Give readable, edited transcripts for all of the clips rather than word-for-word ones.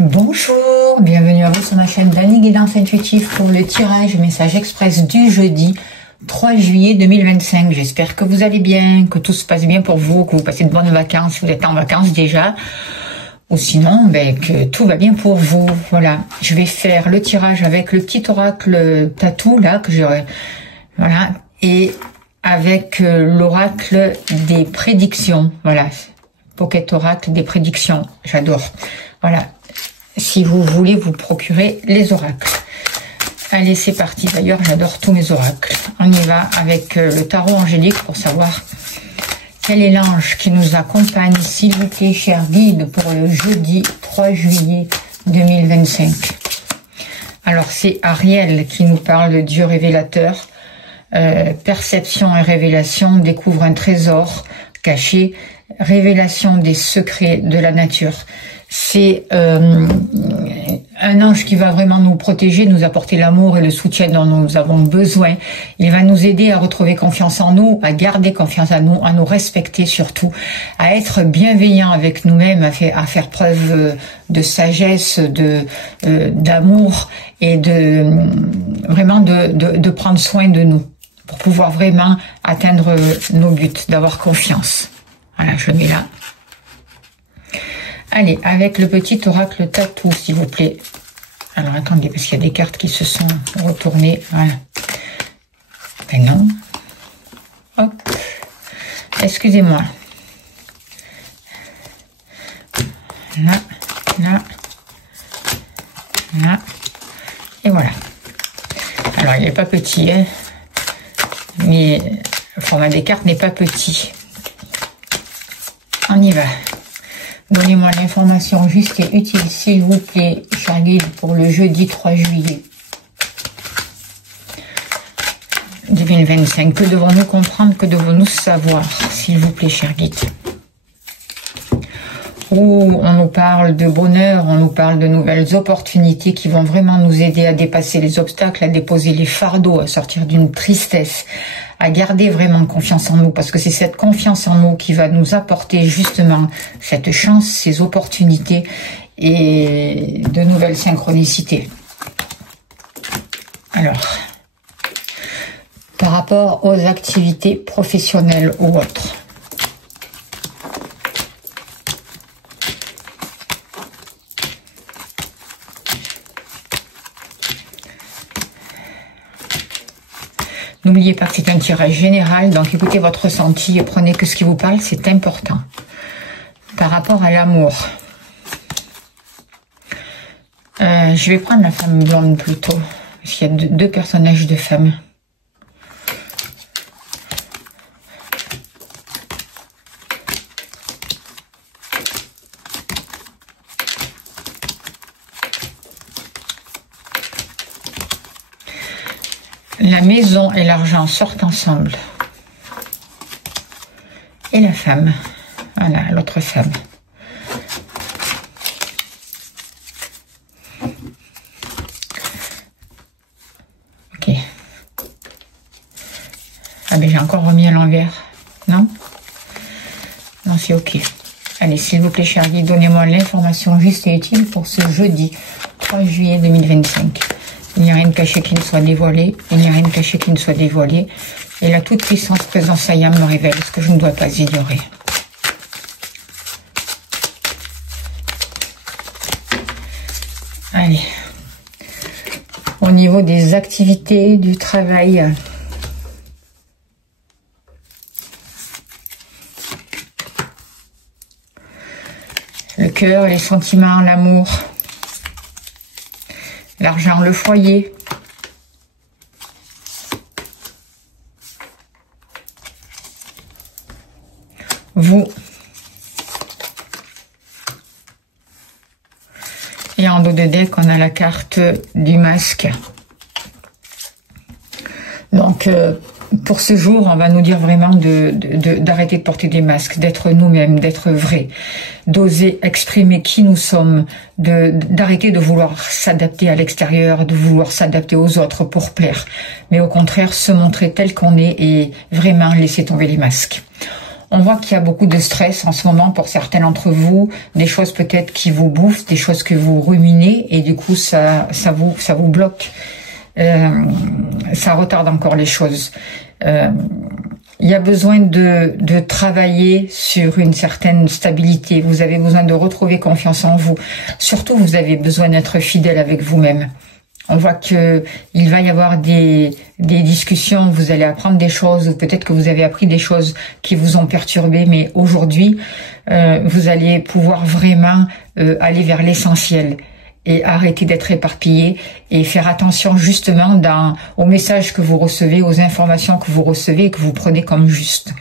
Bonjour, bienvenue à vous sur ma chaîne Dany Guidance Intuitive pour le tirage message express du jeudi 3 juillet 2025. J'espère que vous allez bien, que tout se passe bien pour vous, que vous passez de bonnes vacances si vous êtes en vacances déjà, ou sinon que tout va bien pour vous. Voilà, je vais faire le tirage avec le petit oracle tatou là que j'aurai, voilà, et avec l'oracle des prédictions. Voilà, Pocket Oracle des prédictions, j'adore. Voilà, si vous voulez vous procurer les oracles. Allez, c'est parti. D'ailleurs, j'adore tous mes oracles. On y va avec le tarot angélique pour savoir quel est l'ange qui nous accompagne, s'il vous plaît, cher guide, pour le jeudi 3 juillet 2025. Alors, c'est Ariel qui nous parle de Dieu révélateur. Perception et révélation, découvre un trésor caché, révélation des secrets de la nature. C'est un ange qui va vraiment nous protéger, nous apporter l'amour et le soutien dont nous avons besoin. Il va nous aider à retrouver confiance en nous, à garder confiance en nous, à nous respecter surtout, à être bienveillant avec nous-mêmes, à faire preuve de sagesse, d'amour et vraiment de prendre soin de nous pour pouvoir vraiment atteindre nos buts, d'avoir confiance. Voilà, je le mets là. Allez, avec le petit oracle tatou, s'il vous plaît. Alors, attendez, parce qu'il y a des cartes qui se sont retournées. Voilà. Ben non. Hop. Excusez-moi. Là, là, là. Et voilà. Alors, il n'est pas petit, hein. Mais le format des cartes n'est pas petit. On y va. Donnez-moi l'information juste et utile, s'il vous plaît, cher guide, pour le jeudi 3 juillet 2025. Que devons-nous comprendre, que devons-nous savoir, s'il vous plaît, cher guide? Oh, on nous parle de bonheur, on nous parle de nouvelles opportunités qui vont vraiment nous aider à dépasser les obstacles, à déposer les fardeaux, à sortir d'une tristesse, à garder vraiment confiance en nous, parce que c'est cette confiance en nous qui va nous apporter justement cette chance, ces opportunités et de nouvelles synchronicités. Alors, par rapport aux activités professionnelles ou autres, n'oubliez pas que c'est un tirage général, donc écoutez votre ressenti et prenez que ce qui vous parle, c'est important. Par rapport à l'amour, je vais prendre la femme blonde plutôt, parce qu'il y a deux personnages de femmes. La maison et l'argent sortent ensemble. Et la femme. Voilà, l'autre femme. Ok. Ah ben j'ai encore remis à l'envers. Non? Non, c'est ok. Allez, s'il vous plaît, cher guide, donnez-moi l'information juste et utile pour ce jeudi 3 juillet 2025. Il n'y a rien de caché qui ne soit dévoilé. Il n'y a rien de caché qui ne soit dévoilé. Et la toute puissance présence Ayam me révèle ce que je ne dois pas ignorer. Allez. Au niveau des activités, du travail. Le cœur, les sentiments, l'amour. L'argent, le foyer. Vous. Et en dos de deck, on a la carte du masque. Donc, pour ce jour, on va nous dire vraiment d'arrêter de porter des masques, d'être nous-mêmes, d'être vrais, d'oser exprimer qui nous sommes, d'arrêter de vouloir s'adapter à l'extérieur, de vouloir s'adapter aux autres pour plaire, mais au contraire se montrer tel qu'on est et vraiment laisser tomber les masques. On voit qu'il y a beaucoup de stress en ce moment pour certains d'entre vous, des choses peut-être qui vous bouffent, des choses que vous ruminez et du coup ça vous bloque, ça retarde encore les choses. Il y a besoin de travailler sur une certaine stabilité. Vous avez besoin de retrouver confiance en vous. Surtout, vous avez besoin d'être fidèle avec vous-même. On voit que il va y avoir des discussions, vous allez apprendre des choses, ou peut-être que vous avez appris des choses qui vous ont perturbé, mais aujourd'hui, vous allez pouvoir vraiment aller vers l'essentiel et arrêter d'être éparpillé et faire attention justement aux messages que vous recevez, aux informations que vous recevez et que vous prenez comme justes.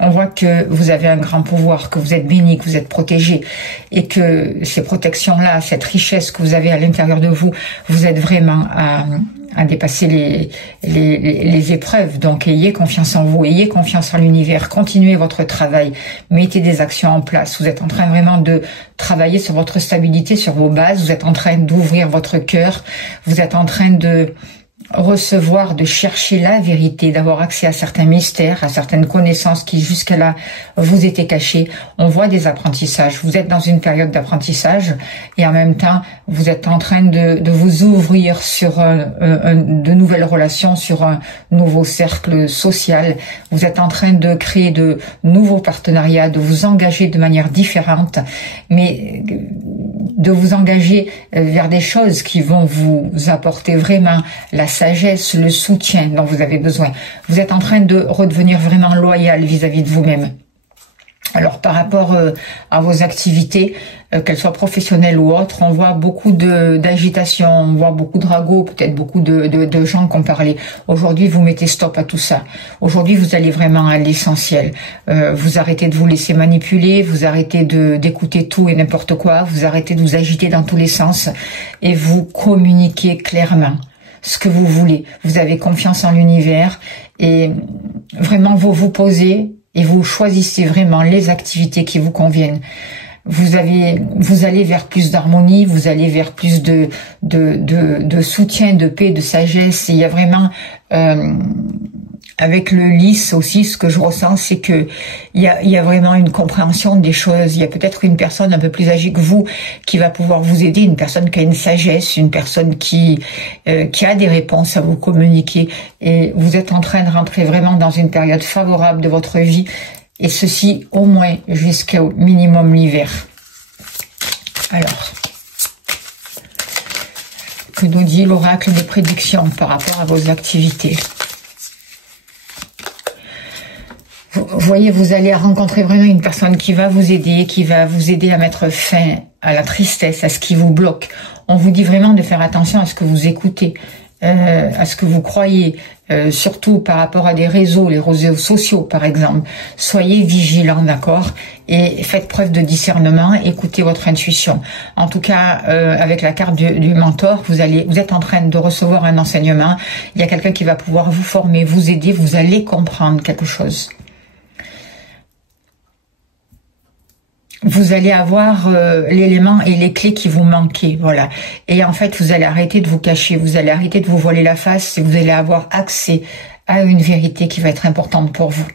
On voit que vous avez un grand pouvoir, que vous êtes béni, que vous êtes protégé et que ces protections-là, cette richesse que vous avez à l'intérieur de vous, vous êtes vraiment à dépasser les épreuves. Donc, ayez confiance en vous, ayez confiance en l'univers, continuez votre travail, mettez des actions en place. Vous êtes en train vraiment de travailler sur votre stabilité, sur vos bases, vous êtes en train d'ouvrir votre cœur, vous êtes en train de recevoir, de chercher la vérité, d'avoir accès à certains mystères, à certaines connaissances qui jusqu'à là vous étaient cachées. On voit des apprentissages. Vous êtes dans une période d'apprentissage et en même temps, vous êtes en train de vous ouvrir sur de nouvelles relations, sur un nouveau cercle social. Vous êtes en train de créer de nouveaux partenariats, de vous engager de manière différente, mais de vous engager vers des choses qui vont vous apporter vraiment la sagesse, le soutien dont vous avez besoin. Vous êtes en train de redevenir vraiment loyal vis-à-vis de vous-même. Alors par rapport à vos activités, qu'elles soient professionnelles ou autres, on voit beaucoup d'agitation, on voit beaucoup de ragots, peut-être beaucoup de gens qui ont parlé. Aujourd'hui, vous mettez stop à tout ça. Aujourd'hui, vous allez vraiment à l'essentiel. Vous arrêtez de vous laisser manipuler, vous arrêtez d'écouter tout et n'importe quoi, vous arrêtez de vous agiter dans tous les sens et vous communiquez clairement ce que vous voulez. Vous avez confiance en l'univers et vraiment vous vous posez et vous choisissez vraiment les activités qui vous conviennent. Vous allez vers plus d'harmonie, vous allez vers plus de soutien, de paix, de sagesse. Et il y a vraiment, avec le lys aussi, ce que je ressens, c'est que il y a vraiment une compréhension des choses. Il y a peut-être une personne un peu plus âgée que vous qui va pouvoir vous aider, une personne qui a une sagesse, une personne qui a des réponses à vous communiquer. Et vous êtes en train de rentrer vraiment dans une période favorable de votre vie. Et ceci au moins jusqu'au minimum l'hiver. Alors, que nous dit l'oracle des prédictions par rapport à vos activités? Vous voyez, vous allez rencontrer vraiment une personne qui va vous aider à mettre fin à la tristesse, à ce qui vous bloque. On vous dit vraiment de faire attention à ce que vous écoutez, à ce que vous croyez, surtout par rapport à des réseaux, les réseaux sociaux par exemple. Soyez vigilants, d'accord, et faites preuve de discernement, écoutez votre intuition. En tout cas, avec la carte du mentor, vous êtes en train de recevoir un enseignement. Il y a quelqu'un qui va pouvoir vous former, vous aider, vous allez comprendre quelque chose. Vous allez avoir l'élément et les clés qui vous manquaient, voilà. Et en fait, vous allez arrêter de vous cacher, vous allez arrêter de vous voiler la face et vous allez avoir accès à une vérité qui va être importante pour vous.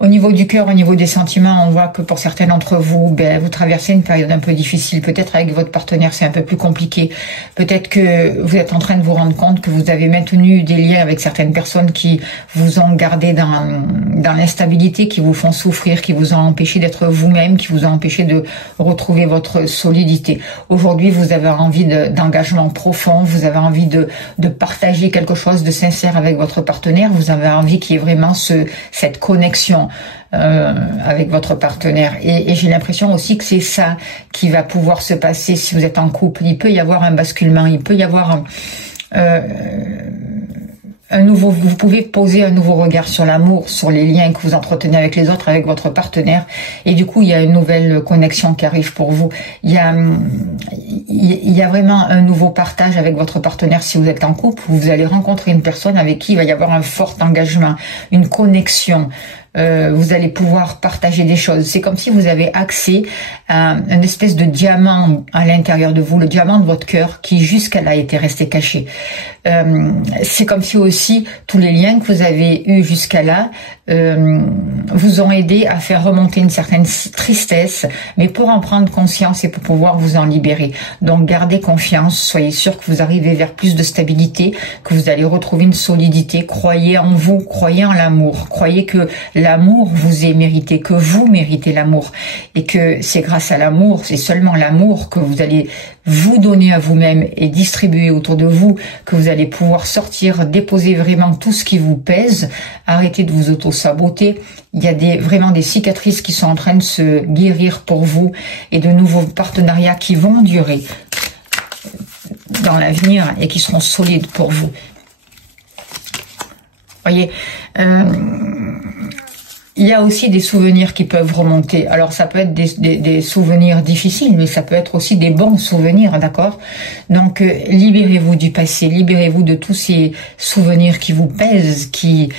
Au niveau du cœur, au niveau des sentiments, on voit que pour certains d'entre vous, vous traversez une période un peu difficile. Peut-être avec votre partenaire, c'est un peu plus compliqué. Peut-être que vous êtes en train de vous rendre compte que vous avez maintenu des liens avec certaines personnes qui vous ont gardé dans l'instabilité, qui vous font souffrir, qui vous ont empêché d'être vous-même, qui vous ont empêché de retrouver votre solidité. Aujourd'hui, vous avez envie d'engagement profond, vous avez envie de partager quelque chose de sincère avec votre partenaire, vous avez envie qu'il y ait vraiment cette connexion avec votre partenaire. Et j'ai l'impression aussi que c'est ça qui va pouvoir se passer si vous êtes en couple. Il peut y avoir un basculement, il peut y avoir vous pouvez poser un nouveau regard sur l'amour, sur les liens que vous entretenez avec les autres, avec votre partenaire. Et du coup, il y a une nouvelle connexion qui arrive pour vous. Il y a vraiment un nouveau partage avec votre partenaire si vous êtes en couple. Vous allez rencontrer une personne avec qui il va y avoir un fort engagement, une connexion. Vous allez pouvoir partager des choses. C'est comme si vous avez accès un espèce de diamant à l'intérieur de vous, le diamant de votre cœur qui jusqu'à là était resté caché. C'est comme si aussi tous les liens que vous avez eus jusqu'à là vous ont aidé à faire remonter une certaine tristesse, mais pour en prendre conscience et pour pouvoir vous en libérer. Donc gardez confiance, soyez sûr que vous arrivez vers plus de stabilité, que vous allez retrouver une solidité. Croyez en vous, croyez en l'amour, croyez que l'amour vous est mérité, que vous méritez l'amour et que c'est grâce à l'amour, c'est seulement l'amour que vous allez vous donner à vous-même et distribuer autour de vous, que vous allez pouvoir sortir, déposer vraiment tout ce qui vous pèse, arrêtez de vous auto-saboter. Il y a vraiment des cicatrices qui sont en train de se guérir pour vous et de nouveaux partenariats qui vont durer dans l'avenir et qui seront solides pour vous. Voyez, il y a aussi des souvenirs qui peuvent remonter. Alors, ça peut être des souvenirs difficiles, mais ça peut être aussi des bons souvenirs, d'accord? Donc, libérez-vous du passé, libérez-vous de tous ces souvenirs qui vous pèsent, qui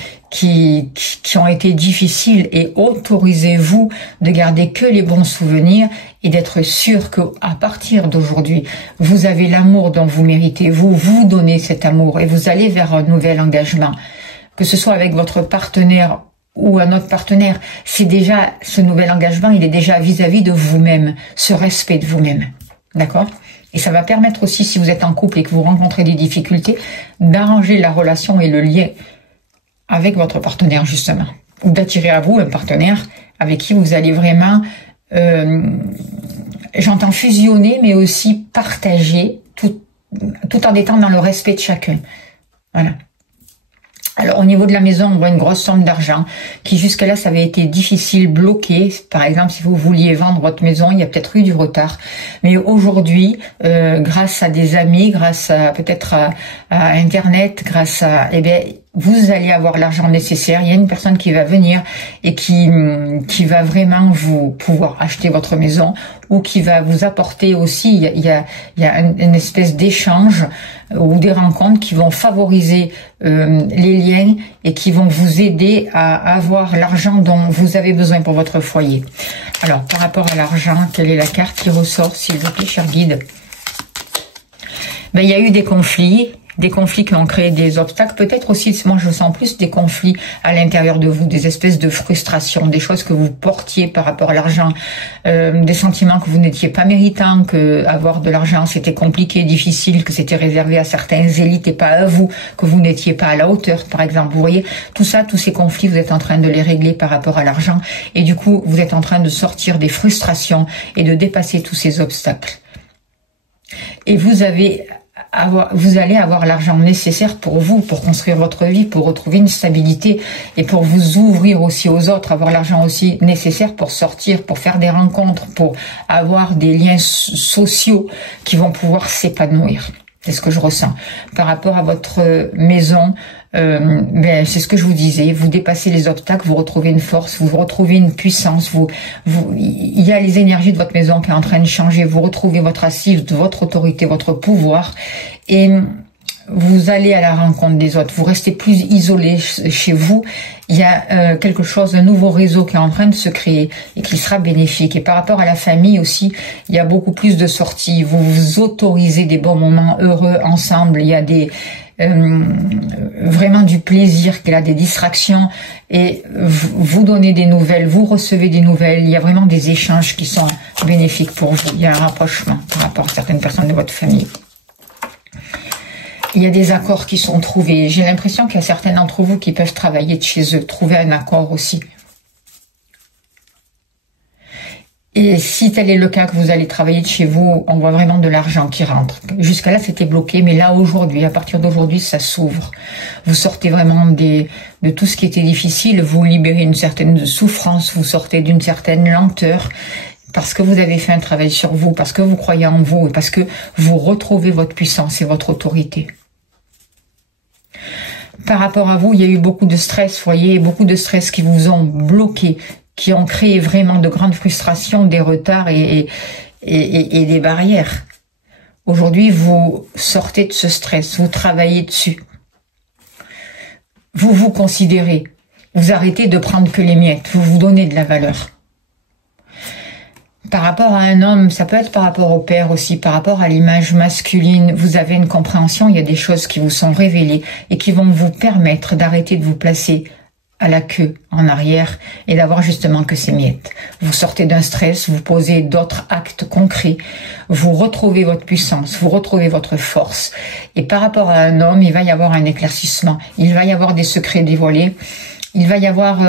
ont été difficiles et autorisez-vous de garder que les bons souvenirs et d'être sûr que à partir d'aujourd'hui, vous avez l'amour dont vous méritez. Vous donnez cet amour et vous allez vers un nouvel engagement. Que ce soit avec votre partenaire ou un autre partenaire, c'est déjà, ce nouvel engagement, il est déjà vis-à-vis de vous-même, ce respect de vous-même. D'accord? Et ça va permettre aussi, si vous êtes en couple et que vous rencontrez des difficultés, d'arranger la relation et le lien avec votre partenaire, justement. Ou d'attirer à vous un partenaire avec qui vous allez vraiment, j'entends fusionner, mais aussi partager, tout en étant dans le respect de chacun. Voilà. Alors, au niveau de la maison, on voit une grosse somme d'argent qui, jusqu'à là, ça avait été difficile, bloqué. Par exemple, si vous vouliez vendre votre maison, il y a peut-être eu du retard. Mais aujourd'hui, grâce à des amis, grâce à peut-être à Internet, grâce à... Eh bien, vous allez avoir l'argent nécessaire. Il y a une personne qui va venir et qui va vraiment vous pouvoir acheter votre maison ou qui va vous apporter aussi. Il y a une espèce d'échange ou des rencontres qui vont favoriser les liens et qui vont vous aider à avoir l'argent dont vous avez besoin pour votre foyer. Alors, par rapport à l'argent, quelle est la carte qui ressort, s'il vous plaît, cher guide? Ben, il y a eu des conflits qui ont créé des obstacles, peut-être aussi, moi je sens plus des conflits à l'intérieur de vous, des espèces de frustrations, des choses que vous portiez par rapport à l'argent, des sentiments que vous n'étiez pas méritant, que avoir de l'argent c'était compliqué, difficile, que c'était réservé à certains élites et pas à vous, que vous n'étiez pas à la hauteur, par exemple. Vous voyez, tout ça, tous ces conflits, vous êtes en train de les régler par rapport à l'argent et du coup, vous êtes en train de sortir des frustrations et de dépasser tous ces obstacles. Et vous allez avoir l'argent nécessaire pour vous, pour construire votre vie, pour retrouver une stabilité et pour vous ouvrir aussi aux autres, avoir l'argent aussi nécessaire pour sortir, pour faire des rencontres, pour avoir des liens sociaux qui vont pouvoir s'épanouir. C'est ce que je ressens. Par rapport à votre maison, c'est ce que je vous disais, vous dépassez les obstacles, vous retrouvez une force, vous retrouvez une puissance, il y a les énergies de votre maison qui est en train de changer, vous retrouvez votre assise, votre autorité, votre pouvoir, et vous allez à la rencontre des autres, vous restez plus isolé chez vous, il y a quelque chose, un nouveau réseau qui est en train de se créer et qui sera bénéfique. Et par rapport à la famille aussi, il y a beaucoup plus de sorties, vous vous autorisez des bons moments heureux ensemble, il y a vraiment du plaisir, qu'il y a des distractions et vous donnez des nouvelles, vous recevez des nouvelles, il y a vraiment des échanges qui sont bénéfiques pour vous, il y a un rapprochement par rapport à certaines personnes de votre famille. Il y a des accords qui sont trouvés. J'ai l'impression qu'il y a certains d'entre vous qui peuvent travailler de chez eux, trouver un accord aussi. Et si tel est le cas que vous allez travailler de chez vous, on voit vraiment de l'argent qui rentre. Jusqu'à là, c'était bloqué, mais là, aujourd'hui, à partir d'aujourd'hui, ça s'ouvre. Vous sortez vraiment de tout ce qui était difficile, vous libérez une certaine souffrance, vous sortez d'une certaine lenteur, parce que vous avez fait un travail sur vous, parce que vous croyez en vous, et parce que vous retrouvez votre puissance et votre autorité. Par rapport à vous, il y a eu beaucoup de stress, vous voyez, beaucoup de stress qui vous ont bloqué, qui ont créé vraiment de grandes frustrations, des retards et des barrières. Aujourd'hui, vous sortez de ce stress, vous travaillez dessus. Vous vous considérez, vous arrêtez de prendre que les miettes, vous vous donnez de la valeur. Par rapport à un homme, ça peut être par rapport au père aussi, par rapport à l'image masculine, vous avez une compréhension, il y a des choses qui vous sont révélées et qui vont vous permettre d'arrêter de vous placer à la queue en arrière et d'avoir justement que ces miettes. Vous sortez d'un stress, vous posez d'autres actes concrets, vous retrouvez votre puissance, vous retrouvez votre force. Et par rapport à un homme, il va y avoir un éclaircissement, il va y avoir des secrets dévoilés. Il va y avoir,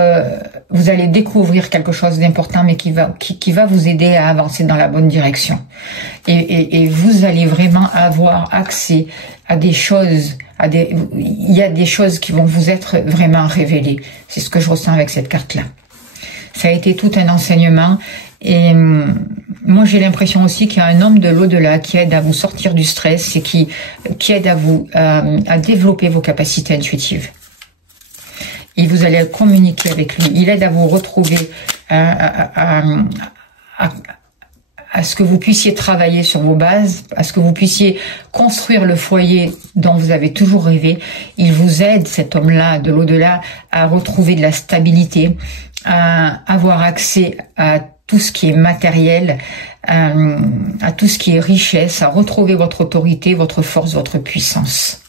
vous allez découvrir quelque chose d'important, mais qui va vous aider à avancer dans la bonne direction. Et vous allez vraiment avoir accès à des choses, il y a des choses qui vont vous être vraiment révélées. C'est ce que je ressens avec cette carte-là. Ça a été tout un enseignement. Et moi, j'ai l'impression aussi qu'il y a un homme de l'au-delà qui aide à vous sortir du stress et qui aide à vous à développer vos capacités intuitives. Et vous allez communiquer avec lui. Il aide à vous retrouver, à ce que vous puissiez travailler sur vos bases, à ce que vous puissiez construire le foyer dont vous avez toujours rêvé. Il vous aide, cet homme-là de l'au-delà, à retrouver de la stabilité, à avoir accès à tout ce qui est matériel, à tout ce qui est richesse, à retrouver votre autorité, votre force, votre puissance.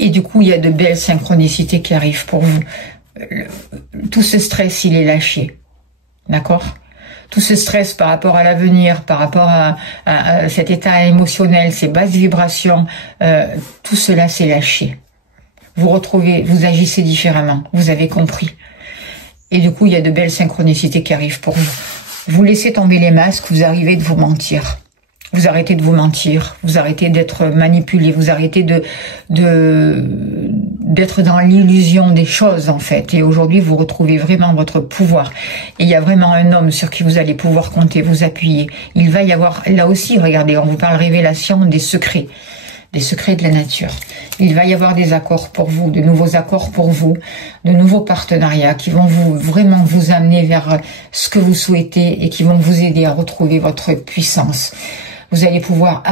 Et du coup, il y a de belles synchronicités qui arrivent pour vous. Tout ce stress, il est lâché. D'accord? Tout ce stress par rapport à l'avenir, par rapport à cet état émotionnel, ces basses vibrations, tout cela, c'est lâché. Vous retrouvez, vous agissez différemment. Vous avez compris. Et du coup, il y a de belles synchronicités qui arrivent pour vous. Vous laissez tomber les masques, vous arrivez de vous mentir. Vous arrêtez de vous mentir, vous arrêtez d'être manipulé, vous arrêtez d'être dans l'illusion des choses en fait. Et aujourd'hui, vous retrouvez vraiment votre pouvoir. Et il y a vraiment un homme sur qui vous allez pouvoir compter, vous appuyer. Il va y avoir, là aussi, regardez, on vous parle révélation des secrets de la nature. Il va y avoir des accords pour vous, de nouveaux accords pour vous, de nouveaux partenariats qui vont vraiment vous amener vers ce que vous souhaitez et qui vont vous aider à retrouver votre puissance. Vous allez pouvoir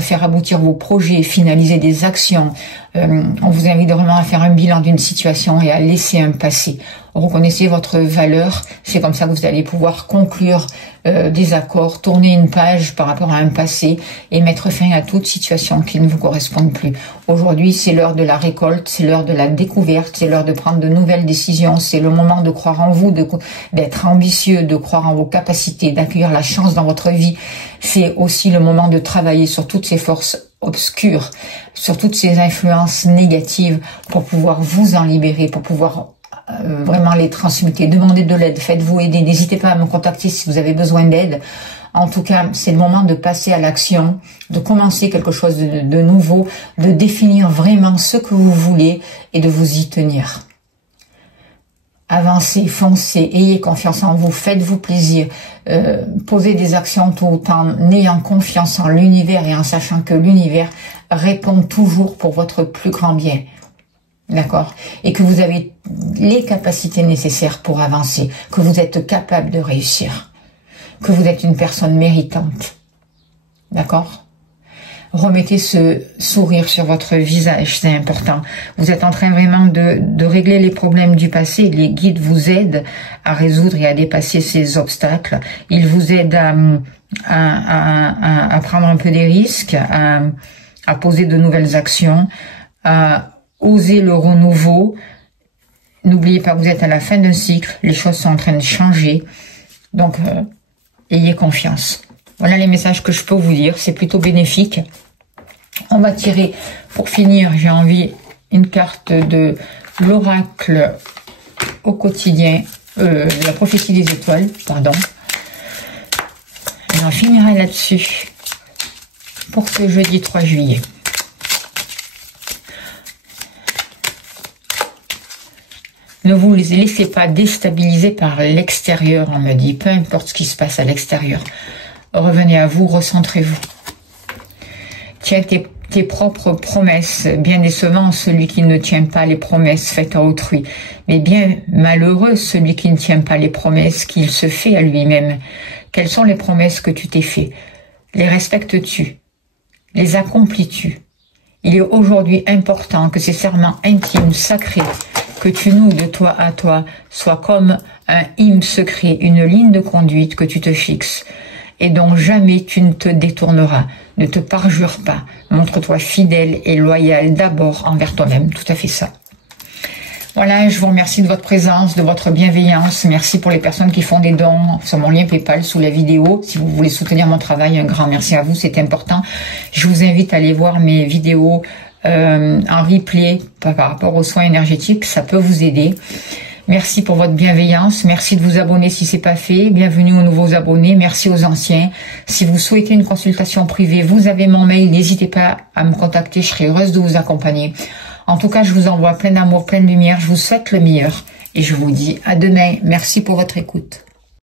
faire aboutir vos projets, finaliser des actions. On vous invite vraiment à faire un bilan d'une situation et à laisser un passé. Reconnaissez votre valeur. C'est comme ça que vous allez pouvoir conclure des accords, tourner une page par rapport à un passé et mettre fin à toute situation qui ne vous corresponde plus. Aujourd'hui, c'est l'heure de la récolte, c'est l'heure de la découverte, c'est l'heure de prendre de nouvelles décisions. C'est le moment de croire en vous, d'être ambitieux, de croire en vos capacités, d'accueillir la chance dans votre vie. C'est aussi le moment de travailler sur toutes ces forces obscures, sur toutes ces influences négatives pour pouvoir vous en libérer, pour pouvoir vraiment les transmuter. Demandez de l'aide, faites-vous aider, n'hésitez pas à me contacter si vous avez besoin d'aide. En tout cas, c'est le moment de passer à l'action, de commencer quelque chose de nouveau, de définir vraiment ce que vous voulez et de vous y tenir. Avancez, foncez, ayez confiance en vous, faites-vous plaisir, posez des actions tout en ayant confiance en l'univers et en sachant que l'univers répond toujours pour votre plus grand bien. D'accord? Et que vous avez les capacités nécessaires pour avancer, que vous êtes capable de réussir, que vous êtes une personne méritante. D'accord? Remettez ce sourire sur votre visage, c'est important. Vous êtes en train vraiment de régler les problèmes du passé. Les guides vous aident à résoudre et à dépasser ces obstacles. Ils vous aident à prendre un peu des risques, à poser de nouvelles actions, à oser le renouveau. N'oubliez pas, vous êtes à la fin d'un cycle, les choses sont en train de changer. Donc, ayez confiance. Voilà les messages que je peux vous dire, c'est plutôt bénéfique. On va tirer, pour finir, j'ai envie, une carte de l'oracle au quotidien, de la prophétie des étoiles, pardon. Et on finira là-dessus pour ce jeudi 3 juillet. Ne vous laissez pas déstabiliser par l'extérieur, on me dit, peu importe ce qui se passe à l'extérieur. Revenez à vous, recentrez-vous. Tiens tes propres promesses. Bien décevant celui qui ne tient pas les promesses faites à autrui. Mais bien malheureux celui qui ne tient pas les promesses qu'il se fait à lui-même. Quelles sont les promesses que tu t'es fait? Les respectes-tu? Les accomplis-tu? Il est aujourd'hui important que ces serments intimes, sacrés, que tu noues de toi à toi, soient comme un hymne secret, une ligne de conduite que tu te fixes et dont jamais tu ne te détourneras. Ne te parjure pas. Montre-toi fidèle et loyal d'abord envers toi-même. Tout à fait ça. Voilà, je vous remercie de votre présence, de votre bienveillance. Merci pour les personnes qui font des dons sur mon lien PayPal sous la vidéo. Si vous voulez soutenir mon travail, un grand merci à vous, c'est important. Je vous invite à aller voir mes vidéos en replay par rapport aux soins énergétiques. Ça peut vous aider. Merci pour votre bienveillance. Merci de vous abonner si c'est pas fait. Bienvenue aux nouveaux abonnés. Merci aux anciens. Si vous souhaitez une consultation privée, vous avez mon mail. N'hésitez pas à me contacter. Je serai heureuse de vous accompagner. En tout cas, je vous envoie plein d'amour, plein de lumière. Je vous souhaite le meilleur. Et je vous dis à demain. Merci pour votre écoute.